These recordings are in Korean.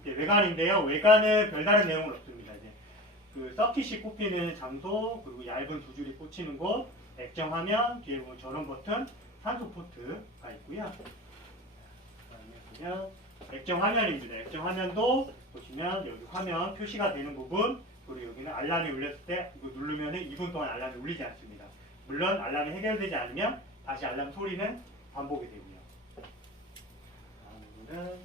이제 외관인데요. 외관은 별다른 내용은 없습니다. 이제 그 서킷이 꼽히는 장소, 그리고 얇은 두 줄이 꽂히는 곳, 액정 화면, 뒤에 보면 전원 버튼, 산소 포트가 있고요. 그다음에 보면 액정 화면입니다. 액정 화면도 보시면 여기 화면 표시가 되는 부분, 그리고 여기는 알람이 울렸을 때 이거 누르면 2분 동안 알람이 울리지 않습니다. 물론 알람이 해결되지 않으면 다시 알람 소리는 반복이 되고요. 다음으로는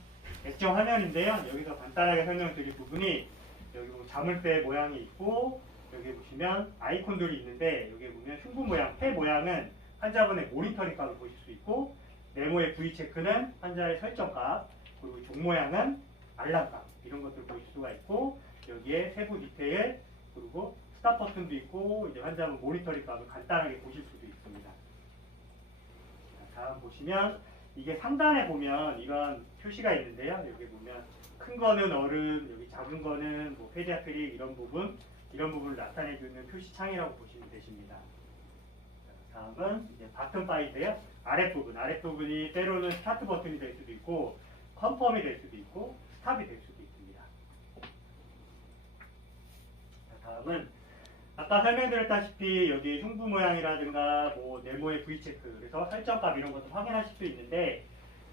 액정 화면인데요. 여기서 간단하게 설명드릴 부분이 여기 보면 자물쇠 모양이 있고 여기 보시면 아이콘들이 있는데 여기 보면 흉부 모양, 폐 모양은 환자분의 모니터링 값을 보실 수 있고 네모의 V 체크는 환자의 설정값, 그리고 종 모양은 알람값 이런 것들을 보실 수가 있고 여기에 세부 디테일 그리고 스탑 버튼도 있고 이제 환자분 모니터링 값을 간단하게 보실 수도 있습니다. 다음 보시면 이게 상단에 보면 이런 표시가 있는데요. 여기 보면 큰 거는 어른, 여기 작은 거는 뭐 페디아트릭 이런 부분을 나타내주는 표시창이라고 보시면 되십니다. 다음은 이제 바튼 바인데요. 아랫부분이 때로는 스타트 버튼이 될 수도 있고 컨펌이 될 수도 있고 스탑이 될 수도 있습니다. 다음은 아까 설명드렸다시피 여기 흉부 모양이라든가 뭐 네모의 V 체크 그래서 설정값 이런 것도 확인하실 수 있는데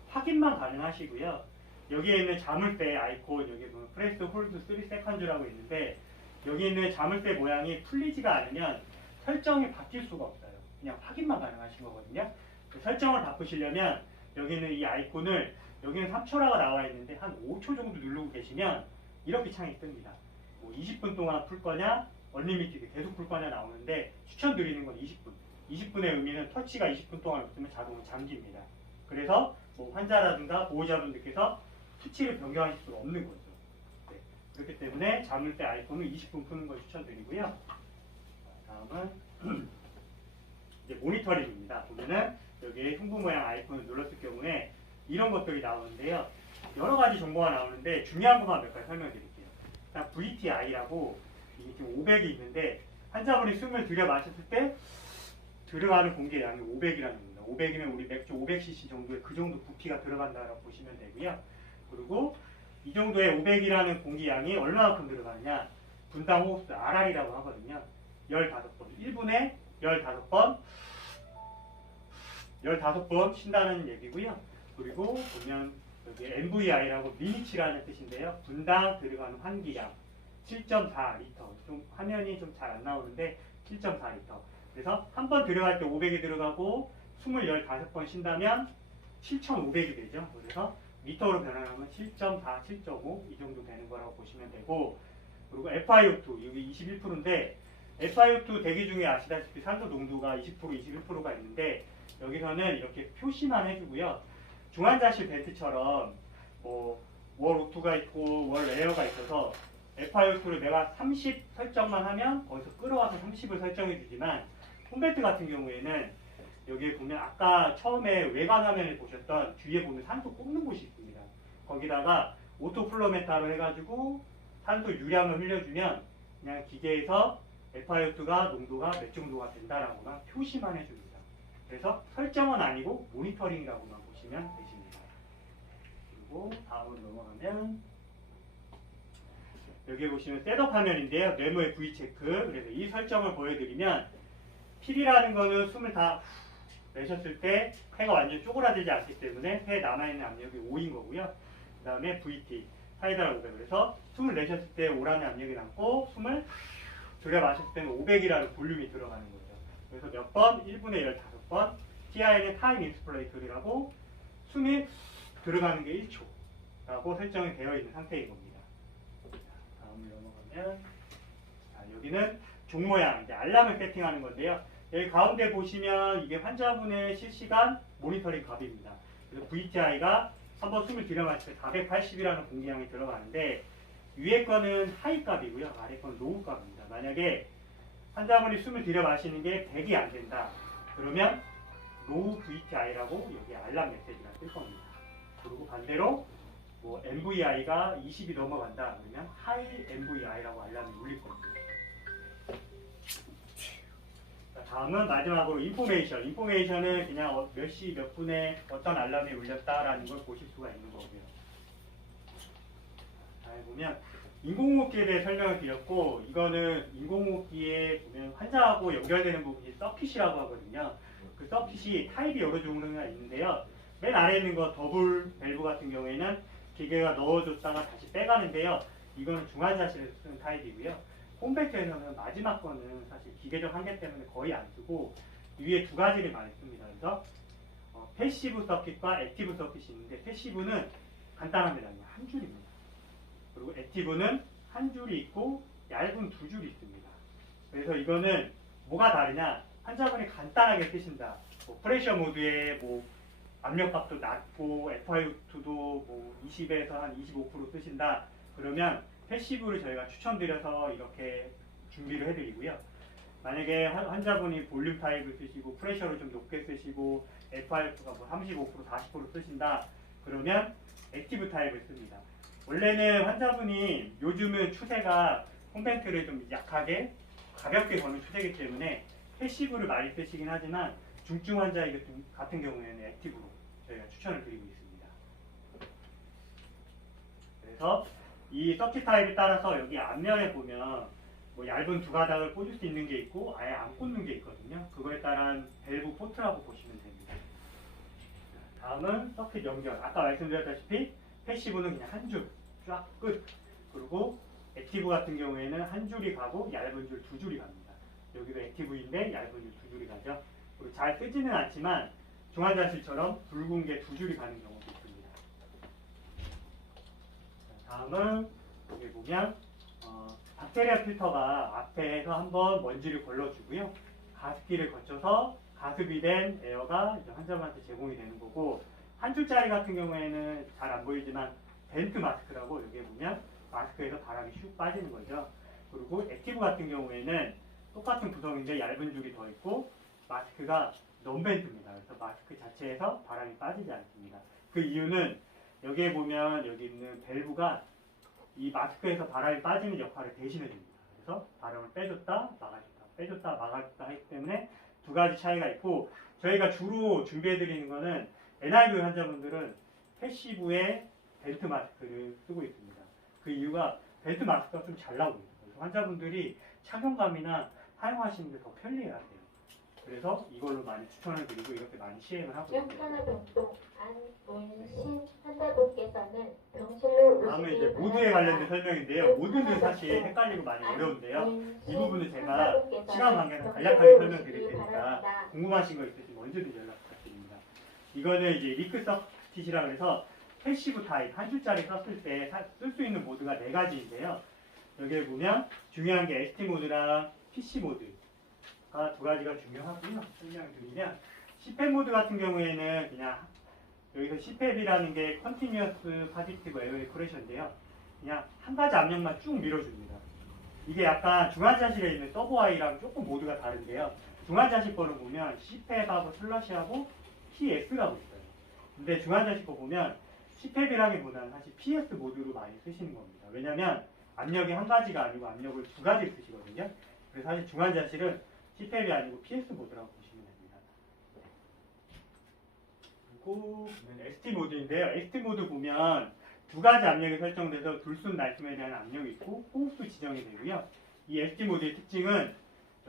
확인만 가능하시고요. 여기에 있는 자물쇠 아이콘 여기 보면 프레스 홀드 3세컨즈라고 있는데 여기 있는 자물쇠 모양이 풀리지가 않으면 설정이 바뀔 수가 없어요. 그냥 확인만 가능하신 거거든요. 설정을 바꾸시려면 여기 있는 이 아이콘을 여기는 3초라고 나와 있는데 한 5초 정도 누르고 계시면 이렇게 창이 뜹니다. 뭐 20분 동안 풀 거냐 언리미티드 계속 풀 거냐 나오는데 추천드리는 건 20분. 20분의 의미는 터치가 20분 동안 없으면 자동으로 잠깁니다. 그래서 뭐 환자라든가 보호자분들께서 수치를 변경하실 수가 없는 거죠. 네. 그렇기 때문에 자물쇠 아이콘은 20분 푸는 걸 추천드리고요. 다음은 이제 모니터링입니다. 보면은 여기 흉부 모양 아이콘을 눌렀을 경우에 이런 것들이 나오는데요. 여러 가지 정보가 나오는데 중요한 것만 몇 가지 설명드릴게요. 일단 VTI라고 이게 지금 500이 있는데 환자분이 숨을 들여 마셨을 때 들어가는 공기의 양이 500이라는 겁니다. 500이면 우리 맥주 500cc 정도의 그 정도 부피가 들어간다고 보시면 되고요. 그리고 이 정도의 500이라는 공기 양이 얼마만큼 들어가느냐 분당 호흡수 RR이라고 하거든요. 15번 1분에 15번 15번 쉰다는 얘기고요. 그리고 보면 여기 MVI라고 미니치라는 뜻인데요. 분당 들어가는 환기량 7.4리터. 좀 화면이 좀 잘 안 나오는데 7.4리터. 그래서 한 번 들어갈 때 500이 들어가고 숨을 15번 쉰다면 7,500이 되죠. 그래서 미터로 변환하면 7.4, 7.5 이 정도 되는 거라고 보시면 되고 그리고 FiO2 여기 21%인데 FiO2 대기 중에 아시다시피 산소 농도가 20%, 21%가 있는데 여기서는 이렇게 표시만 해주고요. 중환자실 벨트처럼 뭐 월 O2가 있고 월 에어가 있어서 FiO2를 내가 30 설정만 하면 거기서 끌어와서 30을 설정해 주지만 홈벨트 같은 경우에는 여기에 보면 아까 처음에 외관 화면을 보셨던 뒤에 보면 산소 꼽는 곳이 있습니다. 거기다가 오토플로메타로 해가지고 산소 유량을 흘려주면 그냥 기계에서 FiO2가 농도가 몇 정도가 된다라고만 표시만 해줍니다. 그래서 설정은 아니고 모니터링이라고만 보시면 되십니다. 그리고 다음으로 넘어가면 여기 보시면 셋업 화면인데요. 네모의 V체크. 그래서 이 설정을 보여드리면 필이라는 거는 숨을 다 내셨을 때 폐가 완전 쪼그라들지 않기 때문에 폐에 남아있는 압력이 5인 거고요. 그 다음에 VT, 사이다를 500. 그래서 숨을 내셨을 때 5라는 압력이 남고 숨을 들여 마셨을 때는 500이라는 볼륨이 들어가는 거죠. 그래서 몇 번? 1분에 15번. TI는 타임 익스플레이터리라고 숨이 들어가는 게 1초라고 설정이 되어 있는 상태인 겁니다. 다음으로 넘어가면 여기는 종 모양, 이제 알람을 세팅하는 건데요. 여기 가운데 보시면 이게 환자분의 실시간 모니터링 값입니다. 그래서 VTI가 한번 숨을 들여 마실 때 480이라는 공기량이 들어가는데 위에 거는 하이 값이고요. 아래 거는 로우 값입니다. 만약에 환자분이 숨을 들여 마시는 게 100이 안 된다. 그러면 로우 VTI라고 여기 알람 메시지가 뜰 겁니다. 그리고 반대로 뭐 MVI가 20이 넘어간다. 그러면 하이 MVI라고 알람이 울릴 겁니다. 다음은 마지막으로 인포메이션. 인포메이션은 그냥 몇 시 몇 분에 어떤 알람이 울렸다라는 걸 보실 수가 있는 거고요. 보면 인공호흡기에 대해 설명을 드렸고, 이거는 인공호흡기에 보면 환자하고 연결되는 부분이 서킷이라고 하거든요. 그 서킷이 타입이 여러 종류가 있는데요. 맨 아래에 있는 거 더블 밸브 같은 경우에는 기계가 넣어줬다가 다시 빼가는데요. 이거는 중환자실에서 쓰는 타입이고요. 콤팩트에서는 마지막 거는 사실 기계적 한계 때문에 거의 안 쓰고 위에 두 가지를 많이 씁니다. 그래서 패시브 서킷과 액티브 서킷이 있는데, 패시브는 간단합니다. 한 줄입니다. 그리고 액티브는 한 줄이 있고 얇은 두 줄이 있습니다. 그래서 이거는 뭐가 다르냐? 환자분이 간단하게 쓰신다. 프레셔 모드에 압력값도 낮고 FI2도 20에서 한 25% 쓰신다. 그러면 패시브를 저희가 추천드려서 이렇게 준비를 해드리고요. 만약에 환자분이 볼륨 타입을 쓰시고 프레셔를 좀 높게 쓰시고 FIF가 35%, 40% 쓰신다. 그러면 액티브 타입을 씁니다. 원래는 환자분이 요즘은 추세가 콤팩트를 좀 약하게 가볍게 거는 추세이기 때문에 패시브를 많이 쓰시긴 하지만 중증 환자 같은 경우에는 액티브로 저희가 추천을 드리고 있습니다. 그래서 이 서킷 타입에 따라서 여기 앞면에 보면 얇은 두 가닥을 꽂을 수 있는 게 있고 아예 안 꽂는 게 있거든요. 그거에 따른 밸브 포트라고 보시면 됩니다. 다음은 서킷 연결. 아까 말씀드렸다시피 패시브는 그냥 한 줄 쫙 끝. 그리고 액티브 같은 경우에는 한 줄이 가고 얇은 줄 두 줄이 갑니다. 여기도 액티브인데 얇은 줄 두 줄이 가죠. 그리고 잘 쓰지는 않지만 중환자실처럼 붉은 게 두 줄이 가는 경우도 있습니다. 다음은 여기 보면 박테리아 필터가 앞에서 한번 먼지를 걸러주고요. 가습기를 거쳐서 가습이 된 에어가 이제 환자분한테 제공이 되는 거고, 한 줄짜리 같은 경우에는 잘 안 보이지만 벤트 마스크라고 여기에 보면 마스크에서 바람이 슉 빠지는 거죠. 그리고 액티브 같은 경우에는 똑같은 구성인데 얇은 줄이 더 있고 마스크가 넌벤트입니다. 그래서 마스크 자체에서 바람이 빠지지 않습니다. 그 이유는 여기에 보면 여기 있는 밸브가 이 마스크에서 바람이 빠지는 역할을 대신해 줍니다. 그래서 바람을 빼줬다 막아줬다 빼줬다 막아줬다 하기 때문에 두 가지 차이가 있고, 저희가 주로 준비해 드리는 거는 NIV 환자분들은 패시브에 벤트 마스크를 쓰고 있습니다. 그 이유가 벤트 마스크가 좀 잘 나옵니다. 그래서 환자분들이 착용감이나 사용하시는 게 더 편리해야 돼요. 그래서 이걸로 많이 추천을 드리고 이렇게 많이 시행을 하고 있습니다. 흉터나 병동 안문신 환자분께서는 병실로 다음에 이제 오시기 모드에 바랍니다. 관련된 설명인데요. 모드는 사실 헷갈리고 많이 어려운데요. 이 부분은 제가 시간 관계상 간략하게 설명드릴 테니까 궁금하신 거 있으시면 언제든지 연락 부탁드립니다. 이거는 이제 리크 서킷이라고 해서 패시브 타입 한 줄짜리 썼을 때 쓸 수 있는 모드가 네 가지인데요. 여기에 보면 중요한 게 ST 모드랑 PC 모드가 두 가지가 중요하고요. 설명을 드리면 CPAP 모드 같은 경우에는 그냥 여기서 CPAP이라는 게 Continuous Positive Airway Pressure인데요. 그냥 한 가지 압력만 쭉 밀어줍니다. 이게 약간 중환자실에 있는 서브아이랑 조금 모드가 다른데요. 중환자실 거를 보면 CPAP하고 슬러시하고 PS라고 있어요. 근데 중환자실 거 보면 CPAP이라기보다는 사실 PS 모드로 많이 쓰시는 겁니다. 왜냐면 압력이 한 가지가 아니고 압력을 두 가지를 쓰시거든요. 그래서 사실 중환자실은 CPAP이 아니고 PS 모드라고 보시면 됩니다. 그리고 ST 모드인데요. ST 모드 보면 두 가지 압력이 설정돼서 둘순 날숨에 대한 압력이 있고 호흡수 지정이 되고요. 이 ST 모드의 특징은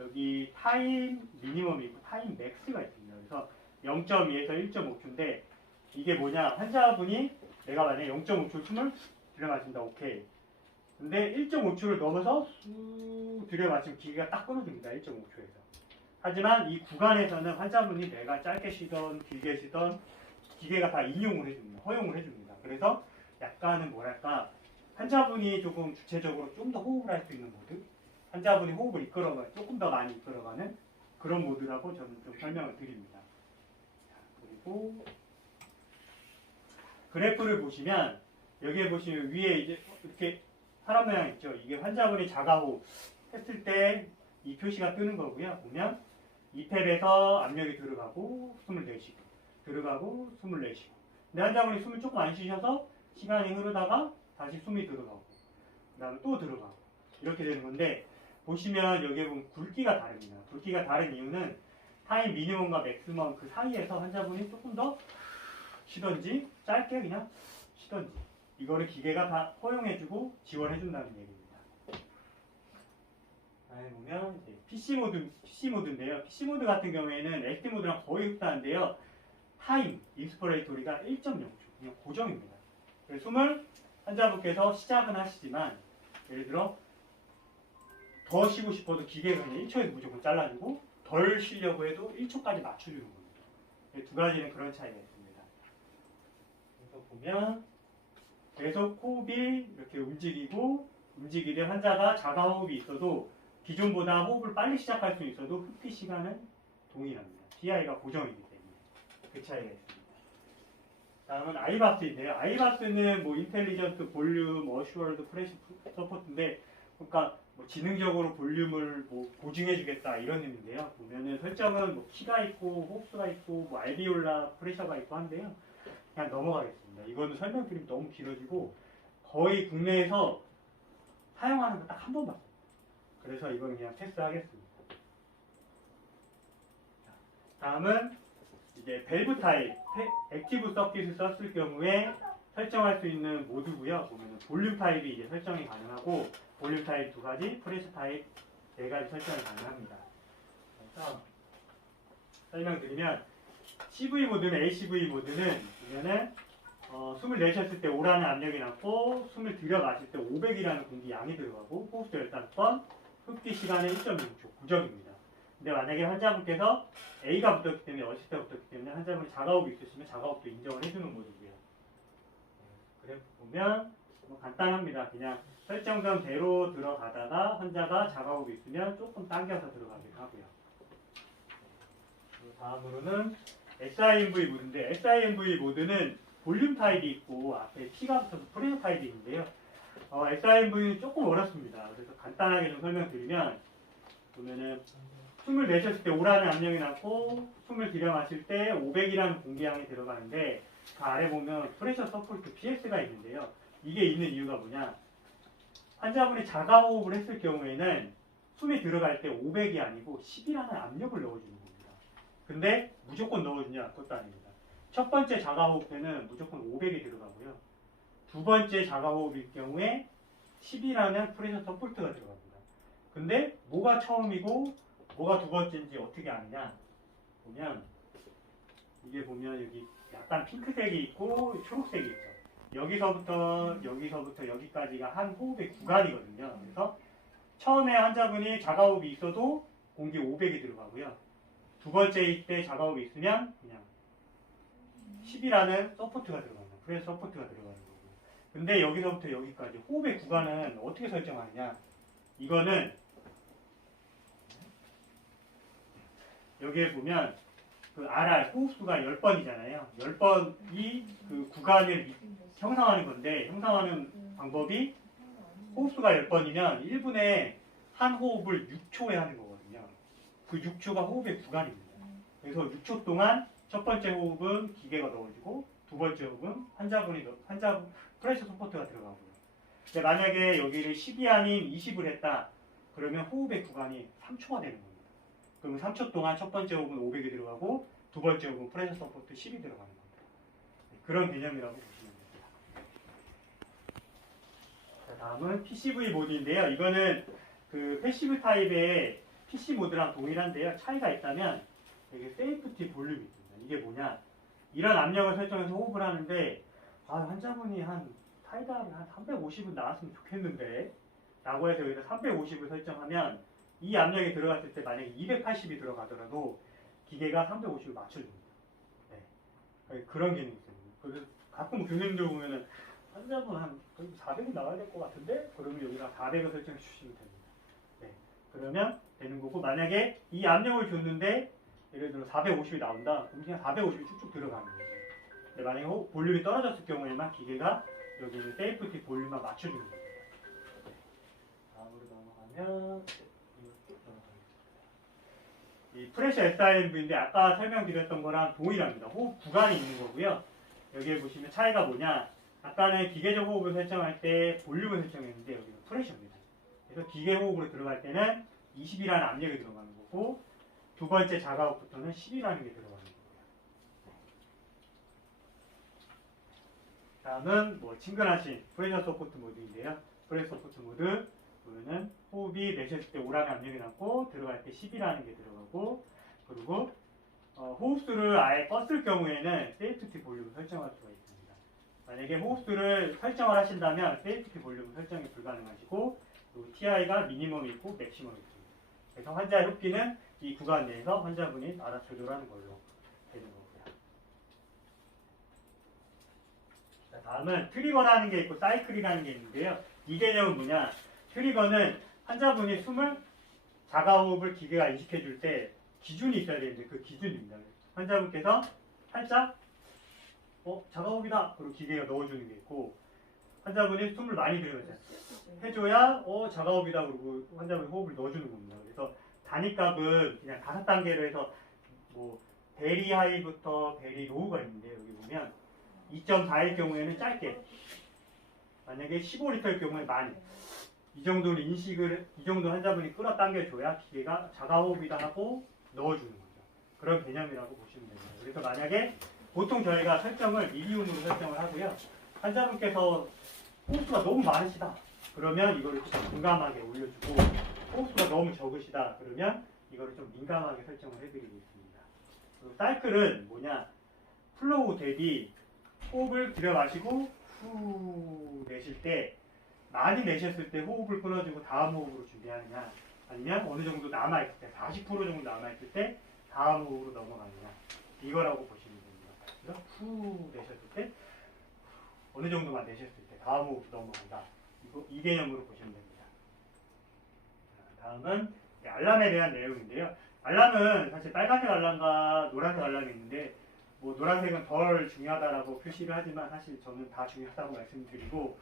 여기 타임 미니멈이 있고 타임 맥스가 있습니다. 그래서 0.2에서 1.5초인데 이게 뭐냐, 환자분이 내가 만약에 0.5초 숨을 들여마신다. 오케이. 근데 1.5초를 넘어서 쑥 들여마시면 기계가 딱 끊어집니다. 1.5초에서. 하지만 이 구간에서는 환자분이 내가 짧게 쉬던 길게 쉬던 기계가 다 인용을 해줍니다. 허용을 해줍니다. 그래서 약간은 뭐랄까, 환자분이 조금 주체적으로 좀 더 호흡을 할 수 있는 모드, 환자분이 호흡을 이끌어가는, 조금 더 많이 이끌어가는 그런 모드라고 저는 좀 설명을 드립니다. 그리고 그래프를 보시면 여기에 보시면 위에 이제 이렇게 사람 모양 있죠. 이게 환자분이 자가호흡 했을 때 이 표시가 뜨는 거고요. 보면 이탭에서 압력이 들어가고 숨을 내쉬고 들어가고 숨을 내쉬고. 근데 환자분이 숨을 조금 안 쉬셔서 시간이 흐르다가 다시 숨이 들어가고 그 다음에 또 들어가고 이렇게 되는 건데, 보시면 여기에 보면 굵기가 다릅니다. 굵기가 다른 이유는 타임 미니멈과 맥시멈 그 사이에서 환자분이 조금 더 쉬던지 짧게 그냥 쉬던지 이거를 기계가 다 허용해주고 지원해준다는 얘기입니다. 다음에 보면 이제 PC 모드인데요. PC 모드 같은 경우에는 SD 모드랑 거의 흡사한데요. 타임 인스퍼레이토리가 1.0초 그냥 고정입니다. 숨을 환자분께서 시작은 하시지만 예를 들어 더 쉬고 싶어도 기계가 그냥 1초에서 무조건 잘라주고 덜 쉬려고 해도 1초까지 맞춰주는 겁니다. 두 가지는 그런 차이가 있습니다. 그래서 보면 계속 호흡이 이렇게 움직이는 환자가 자가호흡이 있어도 기존보다 호흡을 빨리 시작할 수 있어도 흡기 시간은 동일합니다. PI가 고정이기 때문에 그 차이가 있습니다. 다음은 아이바스인데요. 아이바스는 뭐 인텔리전트, 볼륨, 어슈어드, 프레시 서포트인데 그러니까 뭐 지능적으로 볼륨을 뭐 보증해주겠다 이런 의미인데요. 보면은 설정은 뭐 키가 있고 호흡수가 있고 뭐 알비올라 프레셔가 있고 한데요. 그냥 넘어가겠습니다. 이거는 설명드리면 너무 길어지고 거의 국내에서 사용하는 거 딱 한 번 봤어요. 그래서 이건 그냥 패스하겠습니다. 다음은 이제 밸브 타입 액티브 서킷을 썼을 경우에 설정할 수 있는 모드고요. 보면은 볼륨 타입이 이제 설정이 가능하고 볼륨 타입 2가지, 프레셔 타입 4가지 설정이 가능합니다. 그래서 설명드리면 CV 모드는 ACV 모드는 보면은 숨을 내셨을 때 오라는 압력이 났고 숨을 들여 마실 때 500이라는 공기 양이 들어가고 호흡수 15번, 흡기 시간은 1.6초 고정입니다. 근데 만약에 환자분께서 A가 붙었기 때문에 어시스트가 붙었기 때문에 환자분이 자가호흡이 있으시면 자가호흡도 인정을 해주는 모드고요. 그래프 보면 뭐 간단합니다. 그냥 설정된 대로 들어가다가 환자가 자가호흡이 있으면 조금 당겨서 들어가기도 하고요. 다음으로는 SIMV 모드인데 SIMV 모드는 볼륨 타입이 있고 앞에 T가 붙어서 프레셔 타입이 있는데요. SIMV는 조금 어렵습니다. 그래서 간단하게 좀 설명드리면 보면은 숨을 내셨을 때 오라는 압력이 났고 숨을 들여 마실 때 500이라는 공기양이 들어가는데 그 아래 보면 프레셔 서포트 PS가 있는데요. 이게 있는 이유가 뭐냐? 환자분이 자가호흡을 했을 경우에는 숨이 들어갈 때 500이 아니고 10이라는 압력을 넣어주는 겁니다. 근데 무조건 넣어주냐? 그것도 아닙니다. 첫 번째 자가호흡에는 무조건 500이 들어가고요. 두 번째 자가호흡일 경우에 10이라는 프레셔 서포트가 들어갑니다. 근데 뭐가 처음이고 뭐가 두 번째인지 어떻게 아느냐? 보면 이게 보면 여기 약간 핑크색이 있고 초록색이 있죠. 여기서부터 여기까지가 한 호흡의 구간이거든요. 그래서 처음에 환자분이 자가호흡이 있어도 공기 500이 들어가고요. 두 번째일 때 자가호흡이 있으면 그냥 10이라는 서포트가 들어갑니다. 프레셔 서포트가 들어가는 거고. 근데 여기서부터 여기까지 호흡의 구간은 어떻게 설정하느냐? 이거는 여기에 보면 그 RR 호흡수가 10번이잖아요. 10번이 그 구간을 형성하는 건데 형성하는 방법이 호흡수가 10번이면 1분에 한 호흡을 6초에 하는 거거든요. 그 6초가 호흡의 구간입니다. 그래서 6초 동안 첫 번째 호흡은 기계가 넣어주고 두 번째 호흡은 환자분 프레셔 서포트가 들어가고요. 근데 만약에 여기를 10이 아닌 20을 했다. 그러면 호흡의 구간이 3초가 되는 겁니다. 그럼 3초 동안 첫 번째 호흡은 500이 들어가고 두 번째 호흡은 프레셔 서포트 10이 들어가는 겁니다. 그런 개념이라고 보시면 됩니다. 자, 다음은 PCV 모드인데요. 이거는 그 패시브 타입의 PC 모드랑 동일한데요. 차이가 있다면 여기 세이프티 볼륨이 있습니다. 이게 뭐냐? 이런 압력을 설정해서 호흡을 하는데 환자분이 한 타이담이 한 350은 나왔으면 좋겠는데 라고 해서 여기서 350을 설정하면 이 압력이 들어갔을 때 만약에 280이 들어가더라도 기계가 350을 맞춰줍니다. 네. 그런 기능이 있습니다. 그래서 가끔 교수님들 보면은 환자분 한 400은 나와야 될 것 같은데 그러면 여기다 400을 설정해 주시면 됩니다. 네. 그러면 되는 거고 만약에 이 압력을 줬는데 예를 들어 450이 나온다. 그럼 그냥 450이 쭉쭉 들어가는 거예요. 근데 만약에 볼륨이 떨어졌을 경우에만 기계가 여기 있는 세이프티 볼륨만 맞춰주는 겁니다. 네. 다음으로 넘어가면 이 프레셔 SIMV인데 아까 설명드렸던 거랑 동일합니다. 호흡 구간이 있는 거고요. 여기에 보시면 차이가 뭐냐? 아까는 기계적 호흡을 설정할 때 볼륨을 설정했는데 여기는 프레셔입니다. 그래서 기계 호흡으로 들어갈 때는 20이라는 압력이 들어가는 거고 두 번째 자가호흡부터는 10이라는 게 들어가는 거고요. 다음은 뭐 친근하신 프레셔 서포트 모드인데요. 프레셔 서포트 모드 보면은 호흡이 내쉬었을 때 오람의 압력이 남고 들어갈 때 10이라는 게 들어가고, 그리고 호흡수를 아예 껐을 경우에는 세이프티 볼륨을 설정할 수가 있습니다. 만약에 호흡수를 설정을 하신다면 세이프티 볼륨 설정이 불가능하시고, 그리고 TI가 미니멈이 있고 맥시멈이 있습니다. 그래서 환자의 호흡기는 이 구간 내에서 환자분이 알아서 조절하는 걸로 되는 거고요. 자, 다음은 트리거라는 게 있고 사이클이라는 게 있는데요. 이 개념은 뭐냐? 트리거는 환자분이 숨을 자가호흡을 기계가 인식해 줄 때 기준이 있어야 되는데 그 기준입니다. 환자분께서 살짝 자가호흡이다 그리고 기계가 넣어주는 게 있고, 환자분이 숨을 많이 들이면서 해줘야 자가호흡이다 그러고 환자분이 호흡을 넣어주는 겁니다. 그래서 단위값은 그냥 5단계로 해서 뭐 베리 하이부터 베리 로우가 있는데, 여기 보면 2.4일 경우에는 짧게, 만약에 15리터일 경우에 많이, 이 정도는 이 정도 환자분이 끌어당겨줘야 기계가 자가호흡이다 하고 넣어주는 거죠. 그런 개념이라고 보시면 됩니다. 그래서 만약에 보통 저희가 설정을 미디움으로 설정을 하고요. 환자분께서 호흡수가 너무 많으시다 그러면 이거를 좀 민감하게 올려주고, 호흡수가 너무 적으시다 그러면 이거를 좀 민감하게 설정을 해드리고 있습니다. 그리고 사이클은 뭐냐? 플로우 대비 호흡을 들여 마시고 후 내쉴 때, 많이 내셨을 때 호흡을 끊어주고 다음 호흡으로 준비하느냐, 아니면 어느 정도 남아있을 때 40% 정도 남아있을 때 다음 호흡으로 넘어가느냐, 이거라고 보시면 됩니다. 그래서 후 내셨을 때 어느 정도만 내셨을 때 다음 호흡으로 넘어간다, 이 개념으로 보시면 됩니다. 다음은 알람에 대한 내용인데요. 알람은 사실 빨간색 알람과 노란색 알람이 있는데, 뭐 노란색은 덜 중요하다라고 표시를 하지만 사실 저는 다 중요하다고 말씀드리고,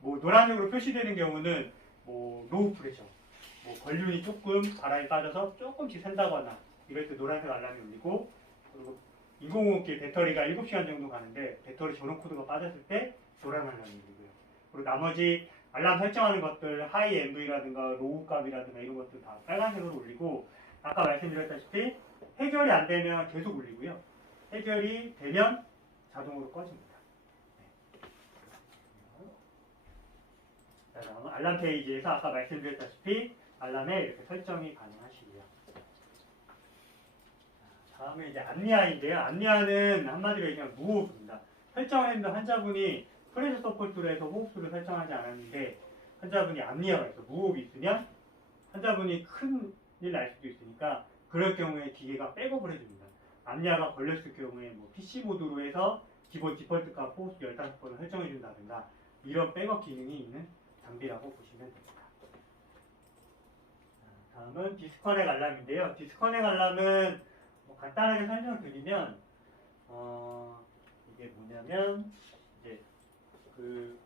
뭐 노란색으로 표시되는 경우는 뭐 로우 프레셔, 뭐 권륜이 조금 바람이 빠져서 조금씩 샌다거나 이럴 때 노란색 알람이 울리고, 그리고 인공호흡기 배터리가 7시간 정도 가는데 배터리 전원 코드가 빠졌을 때 노란 알람이 울리고요. 그리고 나머지 알람 설정하는 것들 하이 MV라든가 로우 값이라든가 이런 것들 다 빨간색으로 울리고, 아까 말씀드렸다시피 해결이 안 되면 계속 울리고요. 해결이 되면 자동으로 꺼집니다. 다음은 알람 페이지에서 아까 말씀드렸다시피 알람에 이렇게 설정이 가능하시고요. 다음에 이제 안니아인데요. 안니아는 한마디로 얘기하면 무호흡입니다. 설정을 했는데 환자분이 프레셔 서포트로 해서 호흡수를 설정하지 않았는데 환자분이 안니아가 있어, 무호흡이 있으면 환자분이 큰일 날 수도 있으니까 그럴 경우에 기계가 백업을 해줍니다. 안니아가 걸렸을 경우에 뭐 PC 모드로 해서 기본 디폴트 값 호흡수 15번을 설정해 준다든가 이런 백업 기능이 있는 장비라고 보시면 됩니다. 다음은 디스커넥 알람인데요. 디스커넥 알람은 뭐 간단하게 설명을 드리면 이게 뭐냐면 이제 그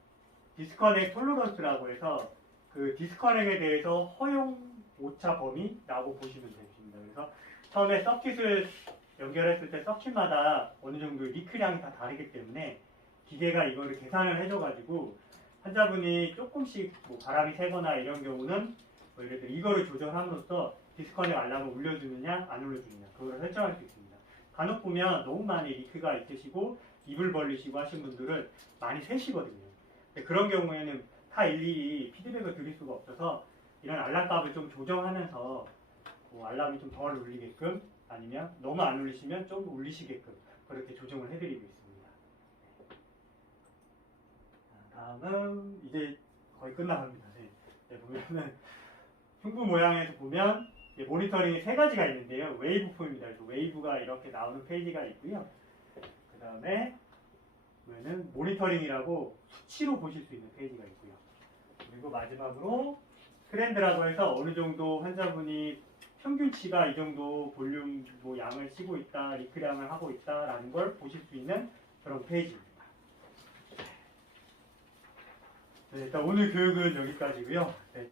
디스커넥 톨러런스라고 해서 그 디스커넥에 대해서 허용 오차 범위라고 보시면 되십니다. 그래서 처음에 서킷을 연결했을 때 서킷마다 어느 정도 리크량이 다 다르기 때문에 기계가 이거를 계산을 해줘가지고 환자분이 조금씩 뭐 바람이 새거나 이런 경우는 뭐 예를 들어 이거를 조정함으로써 디스커넥 알람을 울려주느냐 안 울려주느냐 그걸 설정할 수 있습니다. 간혹 보면 너무 많이 리크가 있으시고 입을 벌리시고 하신 분들은 많이 새시거든요. 근데 그런 경우에는 다 일일이 피드백을 드릴 수가 없어서 이런 알람 값을 좀 조정하면서 뭐 알람이 좀 덜 울리게끔 아니면 너무 안 울리시면 좀 울리시게끔 그렇게 조정을 해드리고 있습니다. 다음은 이제 거의 끝나갑니다. 네, 보면은 흉부 모양에서 보면 모니터링이 3가지가 있는데요. 웨이브 폼입니다. 그래서 웨이브가 이렇게 나오는 페이지가 있고요. 그 다음에 보면은 모니터링이라고 수치로 보실 수 있는 페이지가 있고요. 그리고 마지막으로 트렌드라고 해서 어느 정도 환자분이 평균치가 이 정도 볼륨 뭐 양을 쓰고 있다, 리크량을 하고 있다라는 걸 보실 수 있는 그런 페이지입니다. 네, 일단 오늘 교육은 여기까지고요. 네.